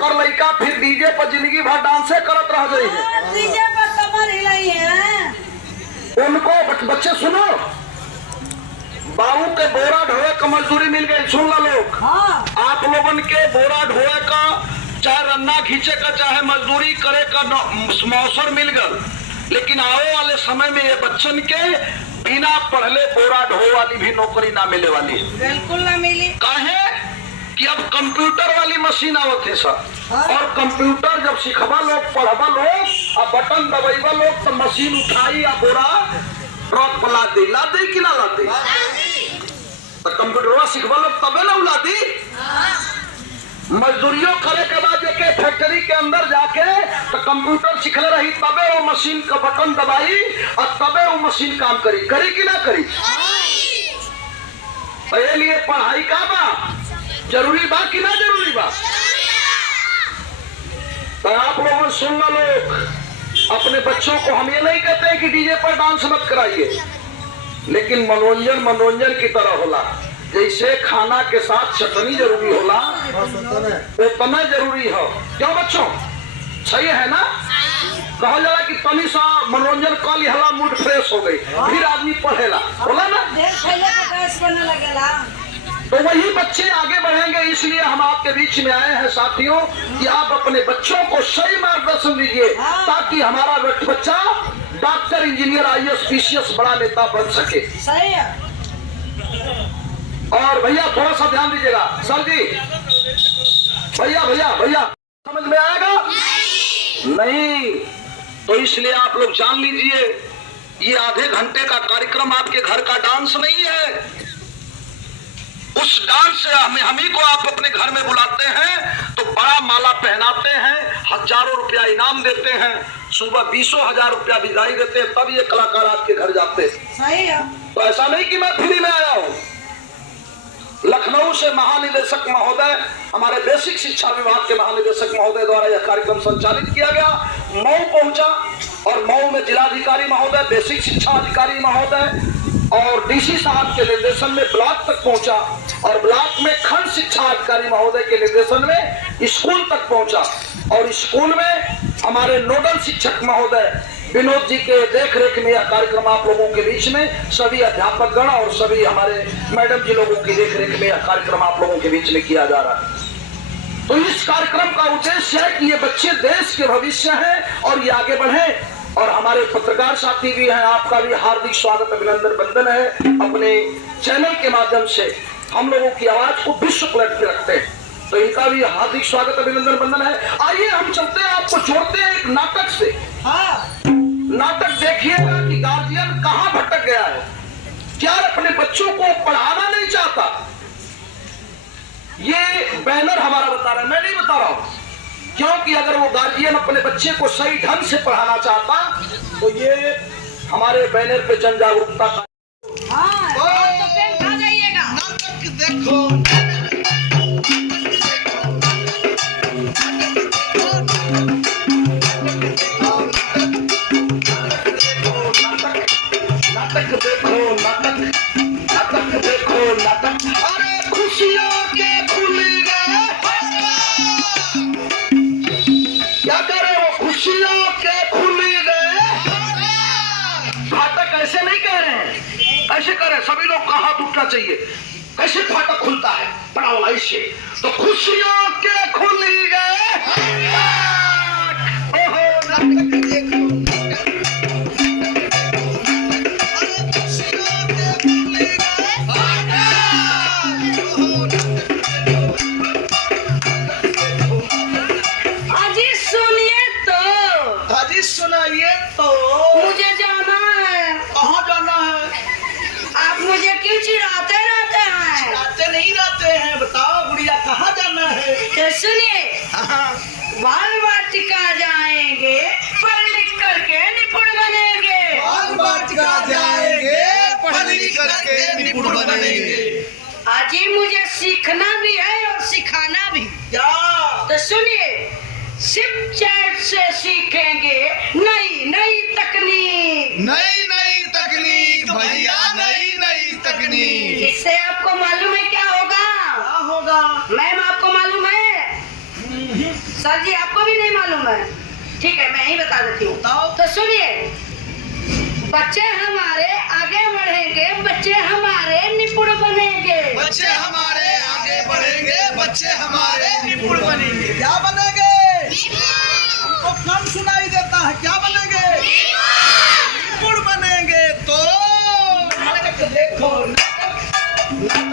ओकर लड़का फिर डीजे पर जिंदगी भर डांसे करत रह गई है। डीजे पर कमर हिलाई है। उनको बच्चे सुनो, बाबू के बोरा ढोए का मजदूरी मिल गई। सुन लो लोग, हाँ। आप लोगन के बोरा ढोए का चाहे रन्ना खींचे का चाहे मजदूरी करे का मौसर मिल गल, लेकिन आने वाले समय में ये बच्चन के बिना पढ़ले बोरा ढोए वाली भी नौकरी ना मिले वाली है। बिल्कुल ना मिली। काहे कि अब कंप्यूटर वाली मशीन आवत है सर, और कंप्यूटर जब सिखबा लोग पढ़बा लोग और बटन दबाइबा लोग तो मशीन उठाई या बोरा ट्रक पर ला दे कि ना ला दे? तो कंप्यूटर सिखबा लोग तबे ना उला दी। मजदूरियों करे के बाद एक फैक्ट्री के अंदर जाके तो कंप्यूटर सिखले रही, तबे वो मशीन का बटन दबाई और तबे वो मशीन काम करी कि ना करी? तो ये लिए पढ़ाई का बा जरूरी बा कि ना जरूरी बा? तो आप लोग सुन लो लोग, अपने बच्चों को हम ये नहीं कहते हैं कि डीजे पर डांस मत कराइए, लेकिन मनोरंजन की तरह होला। जैसे खाना के साथ चटनी जरूरी होला उतना जरूरी हो। क्यों बच्चों, सही है ना? कहा जाला कि तनी सा मनोरंजन कर लिहला मूड फ्रेश हो गई, फिर आदमी पढ़ेला, बोला ना? तो वही बच्चे आगे बढ़ेंगे। इसलिए हम आपके बीच में आए हैं साथियों कि आप अपने बच्चों को सही मार्गदर्शन दीजिए, ताकि हमारा बच्चा डॉक्टर, इंजीनियर, IAS, PCS बड़ा नेता बन सके। सही है। और भैया थोड़ा सा ध्यान दीजिएगा सर जी, भैया समझ में आएगा? नहीं तो इसलिए आप लोग जान लीजिए, ये आधे घंटे का कार्यक्रम आपके घर का डांस नहीं है। उस डांस से हम ही को आप अपने घर में बुलाते हैं तो बड़ा माला पहनाते हैं, हजारों रुपया इनाम देते हैं, सुबह 20,000 रुपया विदाई देते हैं, तब ये कलाकार आपके घर जाते हैं। सही है। तो ऐसा नहीं कि मैं फ्री में आया हूँ। लखनऊ से महानिदेशक महोदय, हमारे बेसिक शिक्षा विभाग के महानिदेशक महोदय द्वारा यह कार्यक्रम संचालित किया गया। मऊ पहुंचा और मऊ में जिलाधिकारी महोदय, बेसिक शिक्षा अधिकारी महोदय और DC साहब के निर्देशन में ब्लॉक तक पहुंचा, और ब्लॉक में खंड शिक्षा अधिकारी महोदय के निर्देशन में स्कूल तक पहुंचा, और स्कूल में हमारे नोडल शिक्षक महोदय विनोद जी के देखरेख में यह कार्यक्रम आप लोगों के बीच में सभी अध्यापक गण और सभी हमारे मैडम जी लोगों की देखरेख में यह कार्यक्रम आप लोगों के बीच में किया जा रहा है। तो इस कार्यक्रम का उद्देश्य है कि ये बच्चे देश के भविष्य हैं और ये आगे बढ़े। और हमारे पत्रकार साथी भी हैं, आपका भी हार्दिक स्वागत, अभिनंदन, वंदन है। अपने चैनल के माध्यम से हम लोगों की आवाज को विश्व पलट पे रखते हैं, तो इनका भी हार्दिक स्वागत, अभिनंदन, वंदन है। आइए हम चलते हैं, आपको जोड़ते हैं एक नाटक से। नाटक देखिएगा कि गार्जियन कहां भटक गया है, क्या अपने बच्चों को पढ़ाना नहीं चाहता। ये बैनर हमारा बता रहा है, मैं नहीं बता रहा हूं, क्योंकि अगर वो गार्जियन अपने बच्चे को सही ढंग से पढ़ाना चाहता तो ये हमारे बैनर पे जन जागरूकता का देखो। नाटक देखो, नाटक। अरे खुशियों के खुल गए, क्या करे वो खुशियों के खुल गए। फाटक ऐसे नहीं कह रहे हैं, ऐसे कह रहे हैं, सभी लोग का हाथ उठना चाहिए। कैसे फाटक खुलता है, बड़ा वाला ऐसे। तो खुशियों के खुल गए, ओहो नाटक देखो। सुनाइए तो। मुझे जाना है। कहाँ जाना है? आप मुझे क्यों चिढ़ाते रहते हैं? चिढ़ाते नहीं रहते हैं, बताओ गुड़िया कहाँ जाना है? तो सुनिए, बाल वाटिका जाएंगे, पढ़ लिख करके निपुण बनेंगे। बाल वाटिका जाएंगे, पढ़ लिख करके निपुण बनेंगे। आज मुझे सीखना भी है और सिखाना भी। क्या? तो सुनिए, सिर्फ चैट से सीखेंगे नई नई तकनीक। नई नई तकनीक भैया, नई नई तकनीक। इससे आपको मालूम है क्या होगा? क्या होगा? मैम आपको मालूम है? सरदार जी आपको भी नहीं मालूम है? ठीक है, मैं ही बता देती हूँ। तो सुनिए, बच्चे हमारे आगे बढ़ेंगे, बच्चे हमारे निपुण बनेंगे। बच्चे हमारे आगे बढ़ेंगे, बच्चे हमारे निपुण बनेंगे। क्या बनेंगे? हमको कम सुनाई देता है, क्या बनेंगे? निपुण बनेंगे। तो नाटक देखो, नाटक